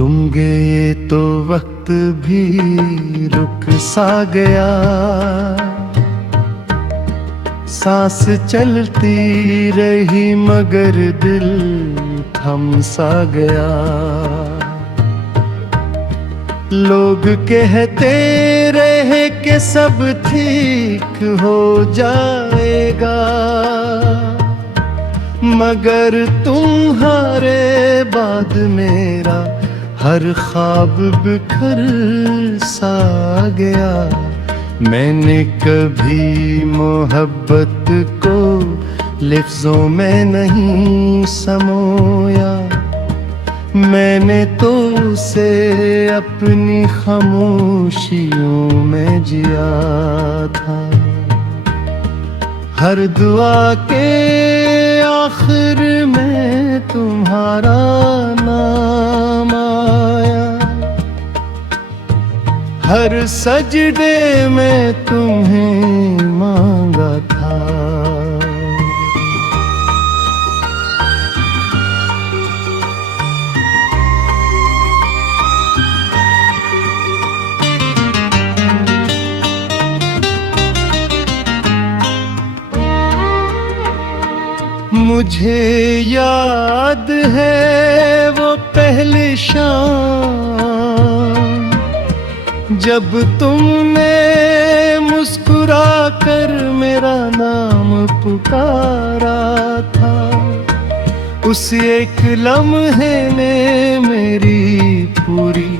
तुम गए तो वक्त भी रुक सा गया, सांस चलती रही मगर दिल थम सा गया। लोग कहते रहे कि सब ठीक हो जाएगा, मगर तुम्हारे बाद मेरा हर ख्वाब बिखर सा गया। मैंने कभी मोहब्बत को लफ्ज़ों में नहीं समोया, मैंने तो उसे अपनी खामोशियों में जिया था। हर दुआ के आखिर में तुम्हारा नाम आया, हर सजदे में तुम्हें मांगा था। मुझे याद है वो पहली शाम जब तुमने मुस्कुरा कर मेरा नाम पुकारा था। उस एक लम्हे ने मेरी पूरी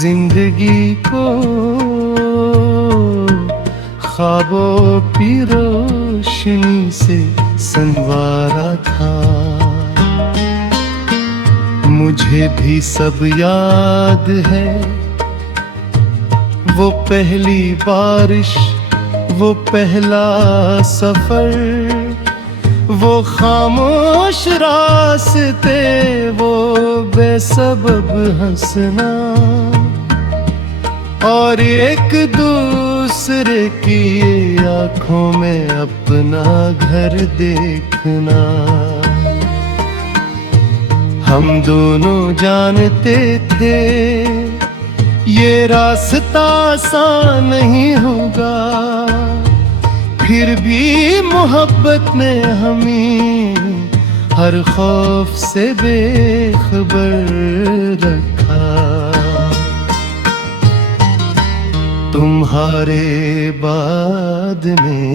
जिंदगी को ख्वाबों की रोशनी से संवारा था। मुझे भी सब याद है, वो पहली बारिश, वो पहला सफर, वो खामोश रास्ते, वो बेसबब हंसना और एक दूसरे की आंखों में अपना घर देखना। हम दोनों जानते थे ये रास्ता आसान नहीं होगा, फिर भी मोहब्बत ने हमें हर खौफ से बेखबर रखा। तुम्हारे बाद में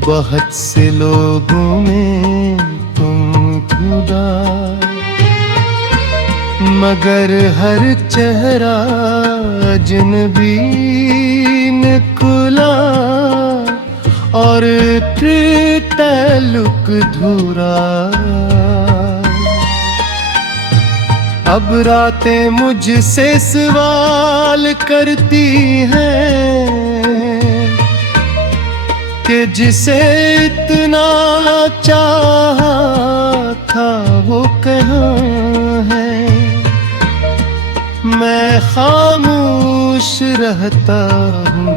बहुत से लोगों में तुम खुदा, मगर हर चेहरा अजनबी निकला और ताल्लुक धुरा। अब रातें मुझसे सवाल करती हैं कि जिसे इतना चाहा था वो कहाँ है। मैं खामोश रहता हूँ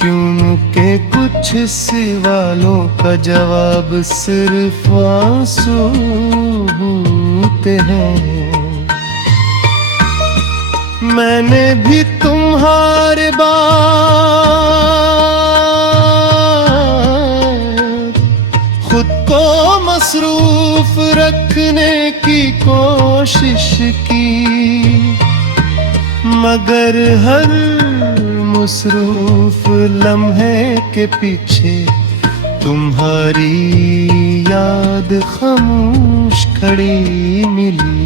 क्योंकि कुछ सवालों का जवाब सिर्फ आंसू होते हैं। मैंने भी तुम्हारे बाद खुद को मसरूफ रखने की कोशिश की, मगर हर मसरूफ लम्हे के पीछे तुम्हारी याद खामोश खड़ी मिली।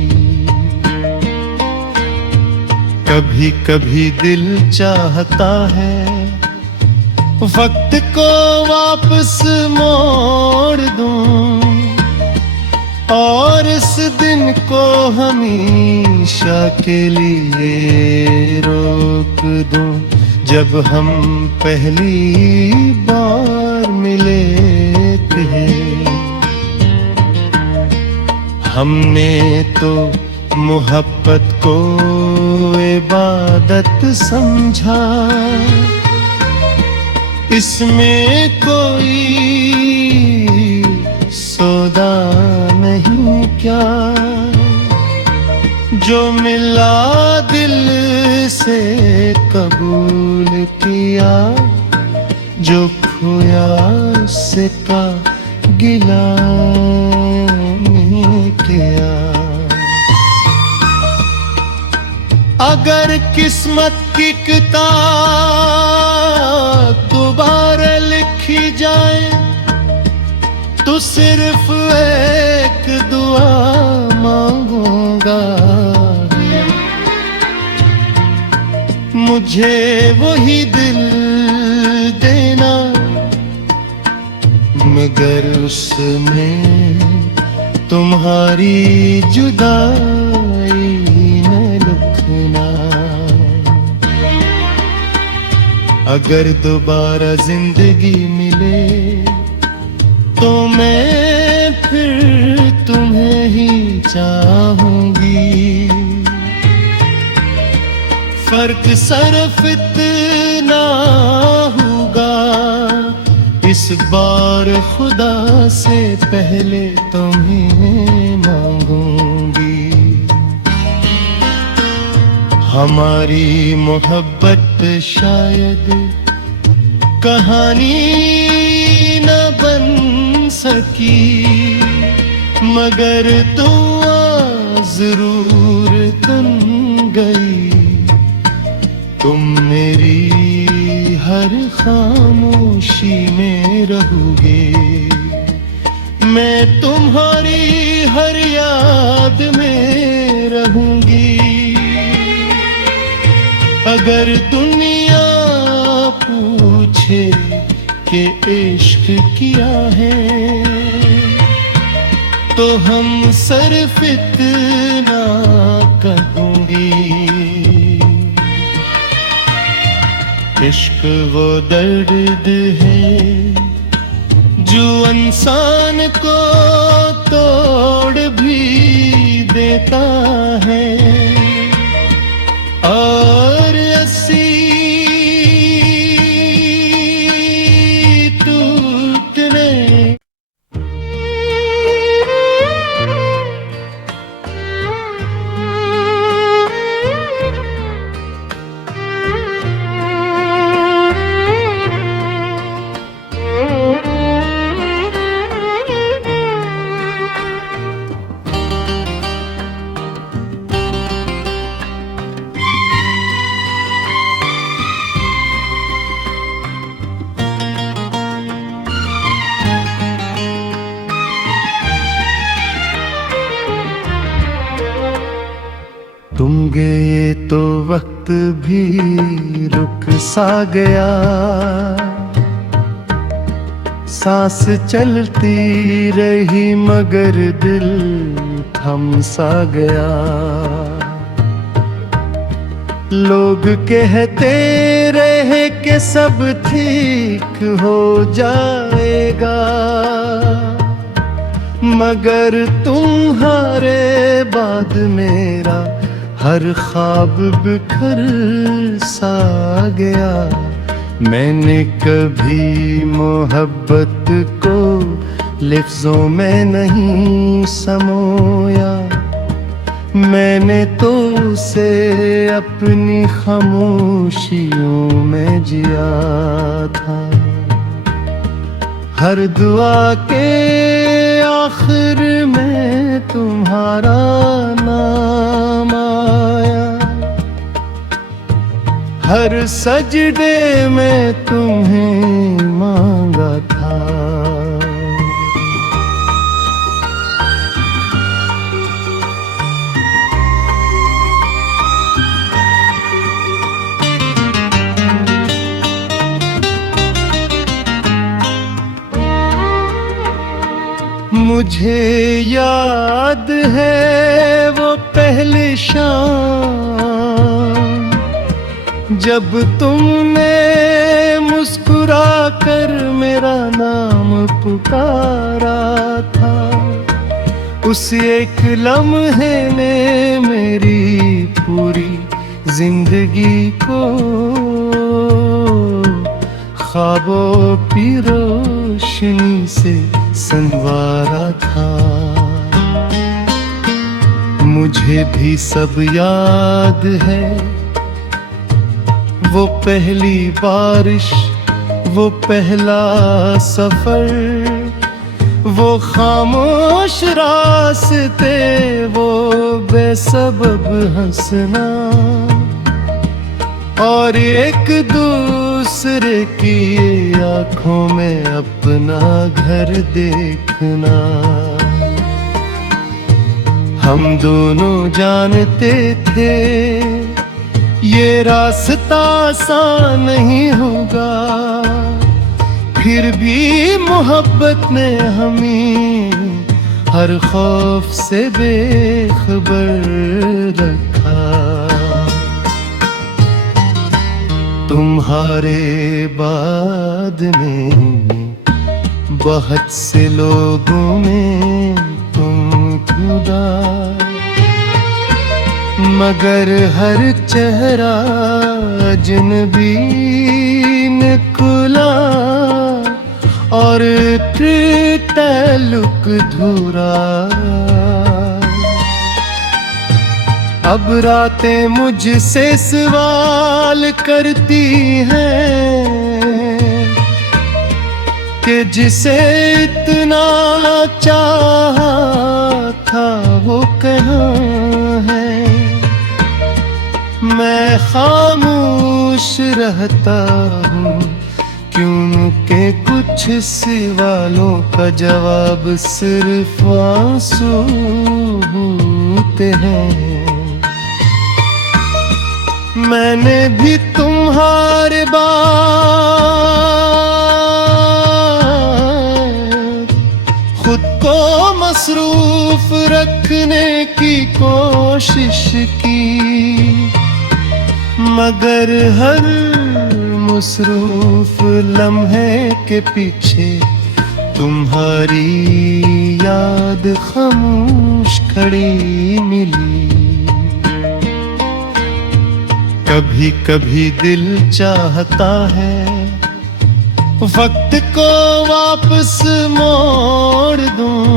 कभी कभी दिल चाहता है वक्त को वापस मोड़ दूं और इस दिन को हमेशा के लिए रोक दूं। जब हम पहली बार मिले थे हमने तो मोहब्बत को इबादत समझा, इसमें कोई सौदा नहीं क्या। जो मिला दिल से कबूल किया, जो खोया से का गिला नहीं किया। अगर किस्मत की किताब दोबारा लिखी जाए तो सिर्फ एक दुआ मांगूंगा, मुझे वही दिल देना, मगर उसमें तुम्हारी जुदाई न लिखना। अगर दोबारा जिंदगी मिले तो मैं फिर तुम्हें ही चाहूंगी। फर्क सिर्फ इतना होगा, इस बार खुदा से पहले तुम्हें मांगूंगी। हमारी मोहब्बत शायद कहानी न बन सकी, मगर दुआ जरूर बन गई। तुम मेरी हर खामोशी में रहोगे, मैं तुम्हारी हर याद में रहूंगी। अगर दुनिया पूछे कि इश्क किया है तो हम सिर्फ इतना कहूंगी, इश्क वो दर्द है जो इंसान को तोड़ भी देता है, और ऐसी टूटने। तुम गए तो वक्त भी रुक सा गया, सांस चलती रही मगर दिल थम सा गया। लोग कहते रहे कि सब ठीक हो जाएगा, मगर तुम्हारे बाद मेरा हर ख्वाब बिखर सा गया। मैंने कभी मोहब्बत को लफ्ज़ों में नहीं समोया, मैंने तो उसे अपनी खामोशियों में जिया था। हर दुआ के आखिर में तुम्हारा नाम आया, हर सजदे में तुम्हें मांगा था। मुझे याद है वो पहली शाम जब तुमने मुस्कुरा कर मेरा नाम पुकारा था। उस एक लम्हे ने मेरी पूरी जिंदगी को ख्वाबों की रोशनी से संवारा था। मुझे भी सब याद है, वो पहली बारिश, वो पहला सफर, वो खामोश रास्ते, वो बेसबब हंसना, और एक दूसरे की आंखों में अपना घर देखना। हम दोनों जानते थे ये रास्ता आसान नहीं होगा, फिर भी मोहब्बत ने हमें हर खौफ से बेखबर रखा। तुम्हारे बाद में बहुत से लोगों में तुम खुदा, मगर हर चेहरा अजनबी ने खुला, और ताल्लुक धुरा। अब रातें मुझसे सवाल करती हैं कि जिसे इतना चाहा था वो कहाँ है। मैं खामोश रहता हूँ क्योंकि कुछ सवालों का जवाब सिर्फ आंसू होते हैं। मैंने भी तुम्हारे बाद खुद को मसरूफ रखने की कोशिश की, मगर हर मसरूफ लम्हे के पीछे तुम्हारी याद खामोश खड़ी मिली। कभी कभी दिल चाहता है वक्त को वापस मोड़ दूं,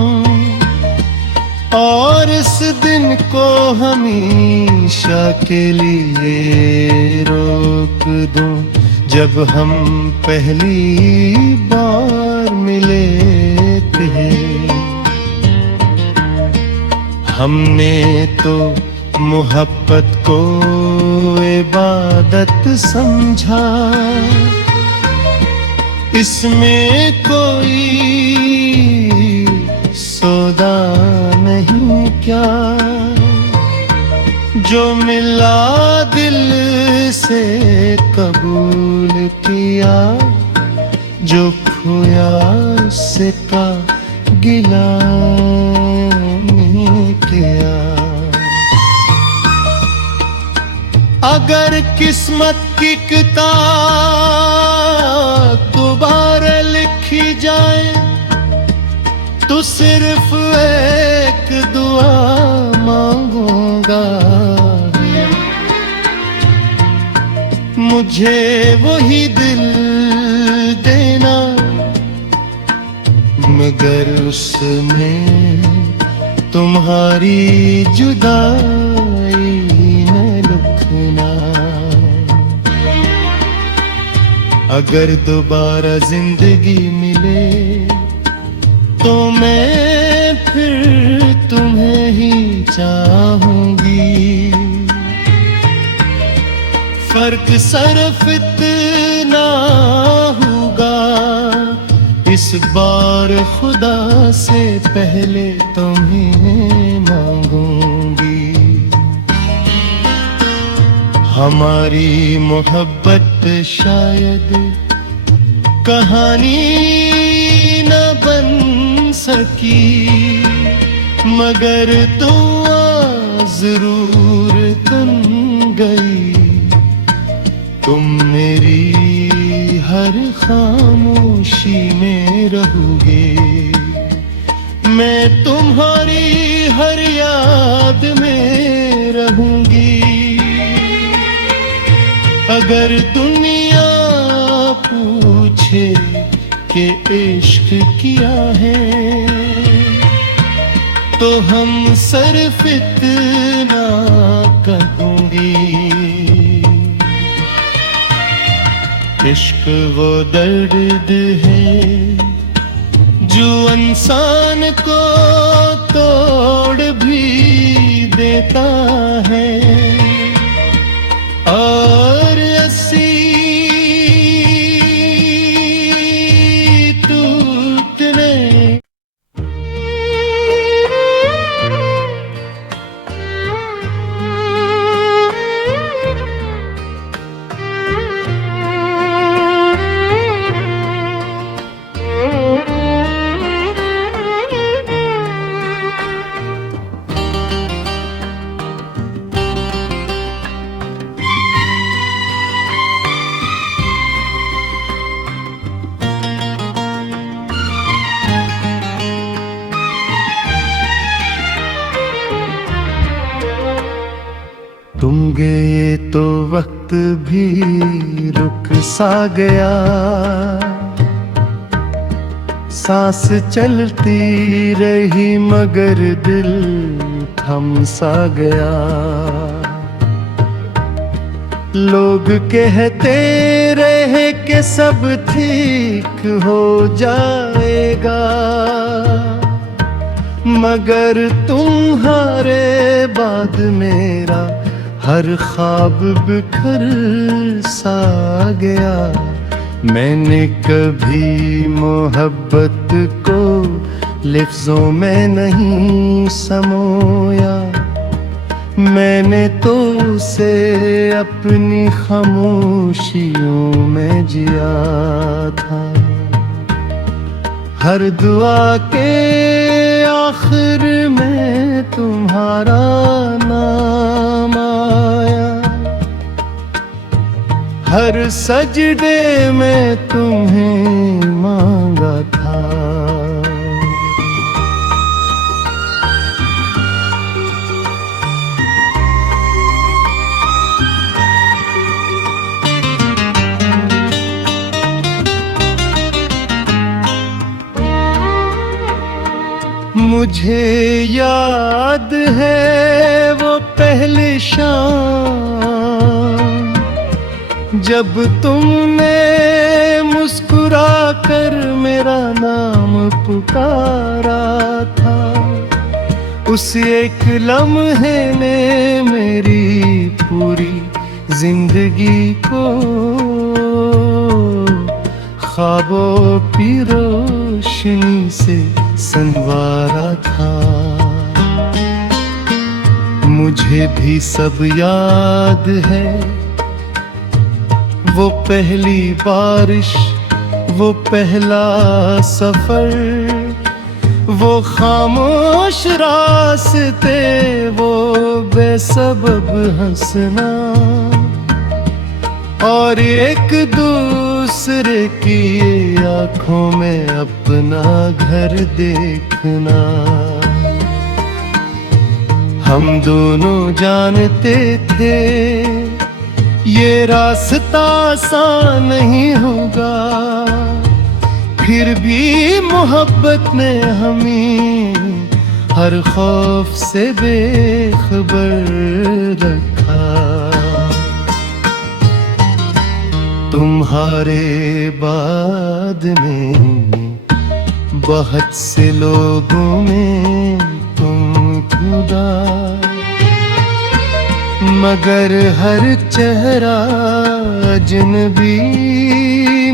और इस दिन को हमेशा के लिए रोक दूं, जब हम पहली बार मिले थे। हमने तो मोहब्बत को इबादत समझा, इसमें कोई सौदा नहीं क्या। जो मिला दिल से कबूल किया, जो खोया से का गिला नहीं किया। अगर किस्मत की किताब दोबारा लिखी जाए तो सिर्फ एक दुआ मांगूंगा, मुझे वही दिल देना, मगर उसमें तुम्हारी जुदाई न लिखना। अगर दोबारा जिंदगी मिले तो मैं फिर तुम्हें ही चाहूंगी। फर्क सिर्फ इतना होगा, इस बार खुदा से पहले तुम्हें मांगूंगी। हमारी मोहब्बत शायद कहानी न बन सकी, मगर दुआ जरूर बन गई। तुम मेरी हर खामोशी में रहोगे, मैं तुम्हारी हर याद में रहूंगी। अगर दुनिया पूछे कि इश्क किया है तो हम सिर्फ इतना कहूंगी, इश्क वो दर्द है जो इंसान को तोड़ भी देता है और ऐसी टूटने। तुम गए तो वक्त भी रुक सा गया, सांस चलती रही मगर दिल थम सा गया। लोग कहते रहे कि सब ठीक हो जाएगा, मगर तुम्हारे बाद मेरा हर ख्वाब बिखर सा गया। मैंने कभी मोहब्बत को लफ्ज़ों में नहीं समोया, मैंने तो उसे अपनी खामोशियों में जिया था। हर दुआ के आखिर में तुम्हारा नाम आया, हर सजदे में तुम्हें मांगा था। मुझे याद है वो पहली शाम जब तुमने मुस्कुरा कर मेरा नाम पुकारा था। उस एक लम्हे ने मेरी पूरी जिंदगी को ख्वाबों की रोशनी से संवारा था। मुझे भी सब याद है, वो पहली बारिश, वो पहला सफर, वो खामोश रास्ते, वो बेसबब हंसना और एक दूसरे की आंखों में अपना घर देखना। हम दोनों जानते थे ये रास्ता आसान नहीं होगा, फिर भी मोहब्बत ने हमें हर खौफ से बेखबर रखा। तुम्हारे बाद में बहुत से लोगों में तुम खुदा, मगर हर चेहरा अजनबी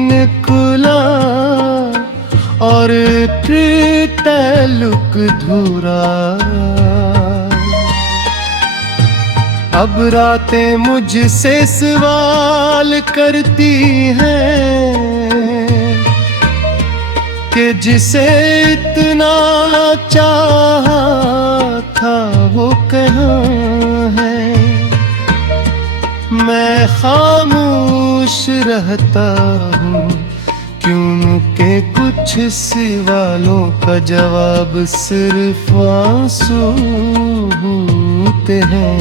निकला और ताल्लुक धुरा। अब रातें मुझसे सवाल करती हैं कि जिसे इतना चाहा था वो कहाँ है। मैं खामोश रहता हूँ क्योंकि कुछ सवालों का जवाब सिर्फ आंसू होते हैं।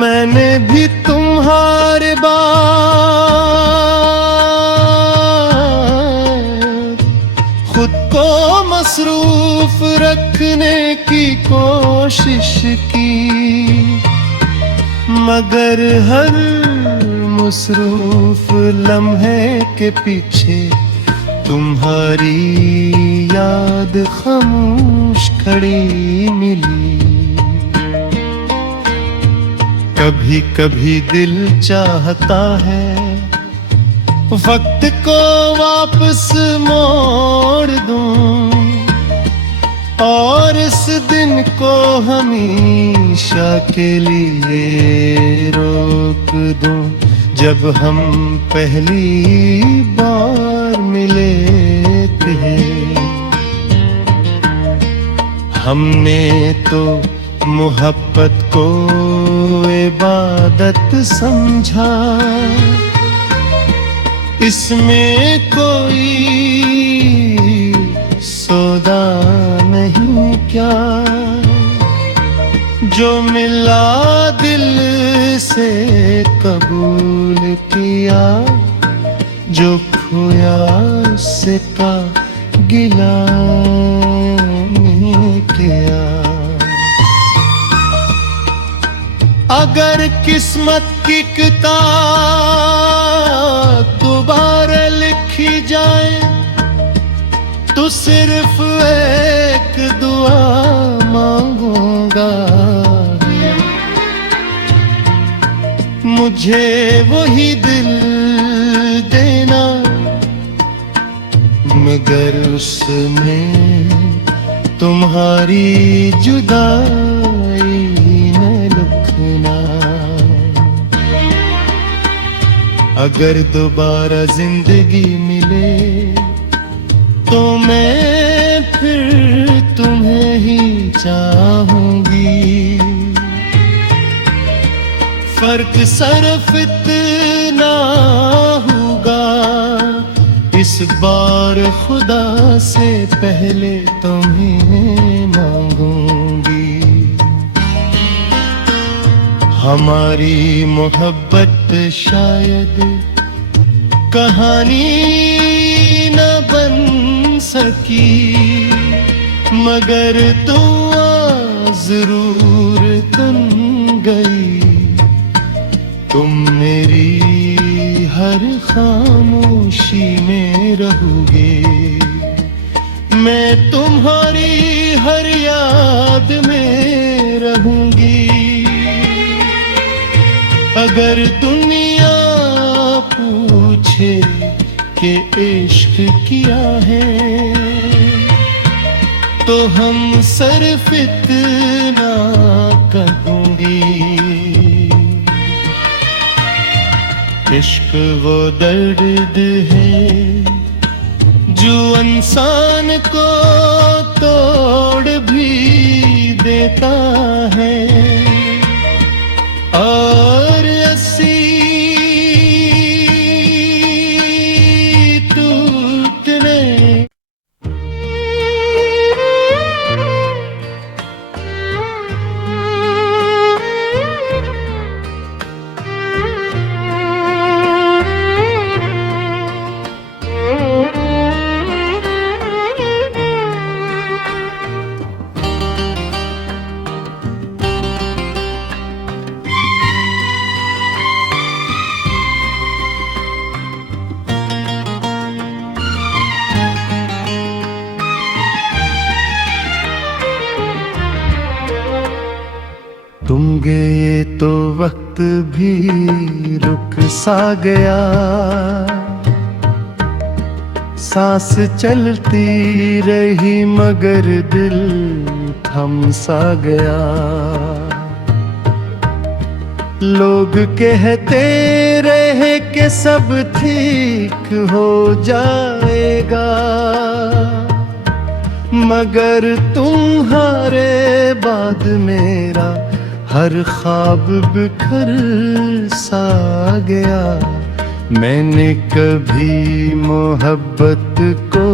मैंने भी तुम्हारे बाद खुद को मसरूफ रखने की कोशिश की, मगर हर मसरूफ लम्हे के पीछे तुम्हारी याद खामोश खड़ी मिली। कभी कभी दिल चाहता है वक्त को वापस मोड़ दूं और इस दिन को हमेशा के लिए रोक दूं, जब हम पहली बार मिले थे। हमने तो मोहब्बत को इबादत समझा, इसमें कोई सौदा नहीं क्या। जो मिला दिल से कबूल किया, जो खोया उससे का गिला नहीं किया। अगर किस्मत की किताब दोबारा लिखी जाए तो सिर्फ एक दुआ मांगूंगा, मुझे वही दिल देना, मगर उसमें तुम्हारी जुदाई न लिखना। अगर दोबारा जिंदगी मिले तो मैं फिर तुम्हें ही चाहूंगी। फर्क सिर्फ इतना होगा, इस बार खुदा से पहले तुम्हें मांगूंगी। हमारी मोहब्बत शायद कहानी न बन सकी, मगर तू जरूर बन गई। तुम मेरी हर खामोशी में रहोगे, मैं तुम्हारी हर याद में रहूंगी। अगर दुनिया पूछे कि इश्क किया है, तो हम सिर्फ इतना कहूंगी, इश्क वो दर्द है जो इंसान को तोड़ भी देता है और ऐसी टूटने। तुम गए तो वक्त भी रुक सा गया, सांस चलती रही मगर दिल थम सा गया। लोग कहते रहे कि सब ठीक हो जाएगा, मगर तुम्हारे बाद मेरा हर ख्वाब बिखर सा गया। मैंने कभी मोहब्बत को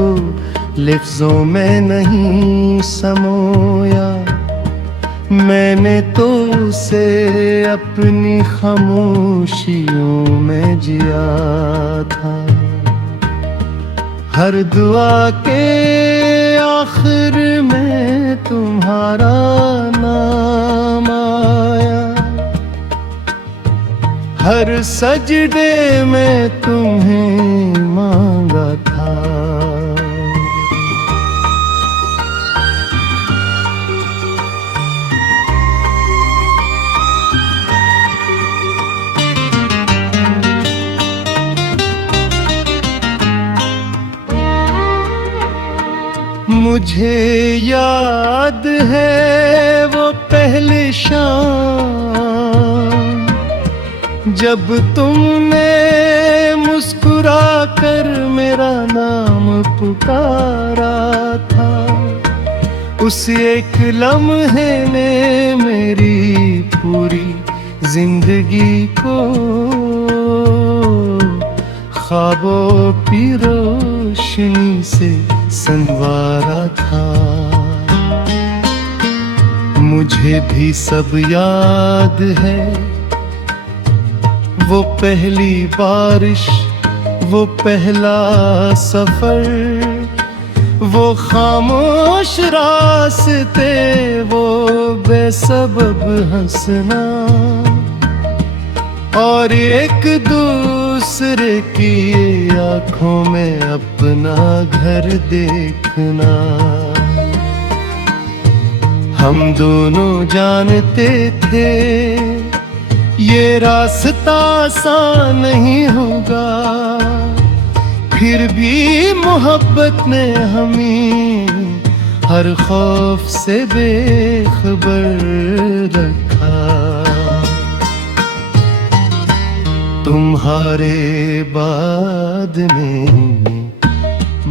लफ्ज़ों में नहीं समोया, मैंने तो उसे अपनी खामोशियों में जिया था। हर दुआ के आखिर में तुम्हारा नाम आया, हर सजदे में तुम्हें मांगा था। मुझे याद है वो पहली शाम जब तुमने मुस्कुरा कर मेरा नाम पुकारा था। उस एक लम्हे ने मेरी पूरी जिंदगी को ख्वाबों की रोशनी से संवारा था। मुझे भी सब याद है, वो पहली बारिश, वो पहला सफर, वो खामोश रास्ते, वो बेसबब हंसना और एक दूसरे की आंखों में अपना घर देखना। हम दोनों जानते थे ये रास्ता आसान नहीं होगा, फिर भी मोहब्बत ने हमें हर खौफ से बेखबर रखा। तुम्हारे बाद में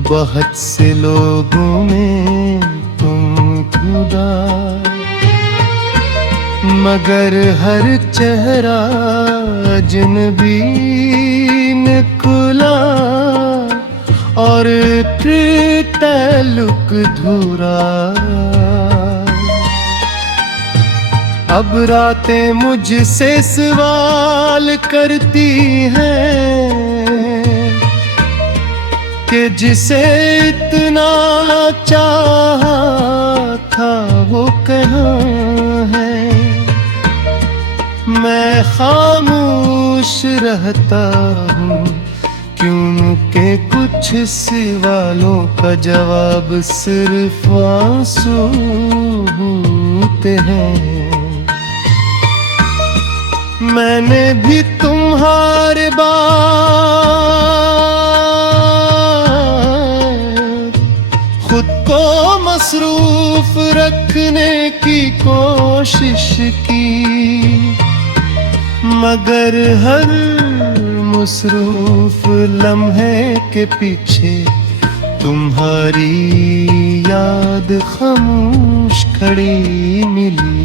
बहुत से लोगों में तुम खुदा, मगर हर चेहरा अजनबी निकला और ताल्लुक धुरा। अब रातें मुझसे सवाल करती हैं कि जिसे इतना चाहा था वो कहाँ है। मैं खामोश रहता हूँ क्योंकि कुछ सवालों का जवाब सिर्फ आंसू होते हैं। मैंने भी तुम्हारे बाद खुद को मसरूफ रखने की कोशिश की, मगर हर मसरूफ लम्हे के पीछे तुम्हारी याद खामोश खड़ी मिली।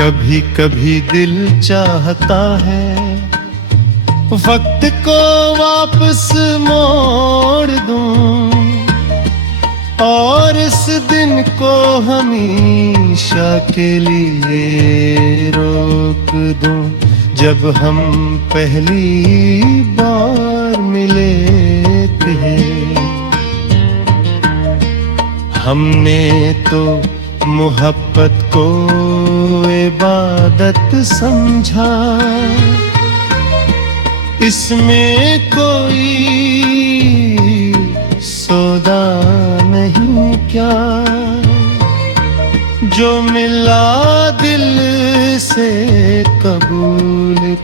कभी कभी दिल चाहता है वक्त को वापस मोड़ दूं और इस दिन को हमेशा के लिए रोक दूं। जब हम पहली बार मिले थे हमने तो मोहब्बत को इबादत समझा, इसमें कोई सौदा नहीं क्या। जो मिला दिल से कबूल